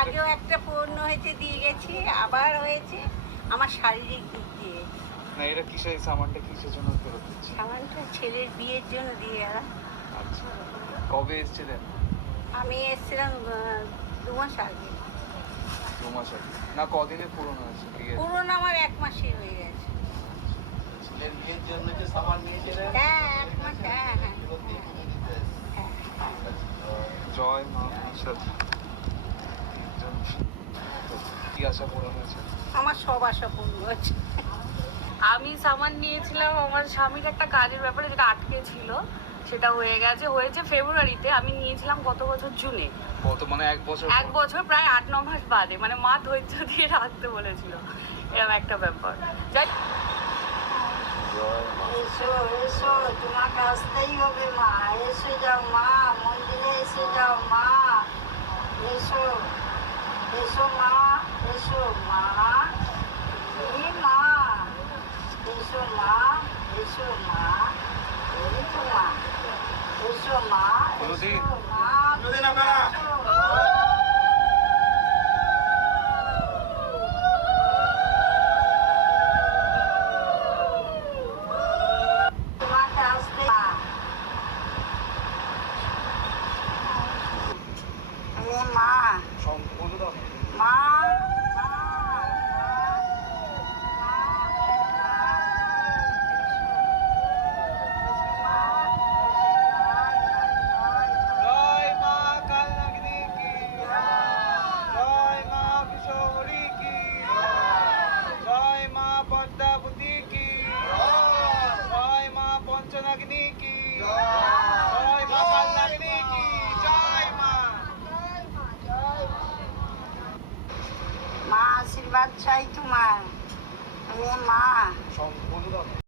আগেও একটা পূর্ণ হয়েছে, দিয়ে গেছি, আবার হয়েছে আমার শারীরিক দিক দিয়ে। না, এটা কিসের সামানটা কিসের জন্য ফেরত দিচ্ছি? সামানটা ছেলের বিয়ের জন্য দিয়ে গেলাম। আচ্ছা, কবে এসেছিলেন? আমি এসেছিলাম 2 মাস আগে। 2 মাস আগে? না, কদিনে পুরনো আছে বিয়ে? পুরনো আমার 1 মাসই হয়ে গেছে। ছেলের বিয়ের জন্য যে সামান নিয়েছিলেন? হ্যাঁ, 1 মাস। হ্যাঁ হ্যাঁ। জয় মা মনসা। কি আশা পূরণ হয়েছে? আমার সব আশা পূর্ণ হয়েছে। আমি সামান নিয়েছিলাম আমার স্বামীর একটা কাজের ব্যাপারে, যেটা আটকে ছিল, সেটা হয়ে গেছে। হয়েছে ফেব্রুয়ারিতে, আমি নিয়েছিলাম গত বছর জুনে। কত মানে 1 বছর? 1 বছর প্রায় 8-9 মাস বাদে, মানে মা ধৈর্য দিয়ে রাখতে বলেছিল, এরকম একটা ব্যাপার। এসো এসো, তোমাকে আসতেই হবে মা, এসে যাও মা, মন্দিরে এসে যাও মা, এসো এসো মা, এসো মা, এই মা, এসো মা, এসো মা, এই তো মা, এসো মা, এসো মা, তোমাকে আসতে মা। এ মা, সম্পূর্ণ দাও। মা, জয় মা কালনাগিনী কি জয়, মা বিশ্বহরি কি জয়, মা পদ্মাবতী কি জয়, মা পঞ্চনাগিনী কি জয়, মা কালনাগিনী কি জয় মা। মা আশীর্বাদ চাই তোমার। এ মা, সম্পূর্ণ দাও।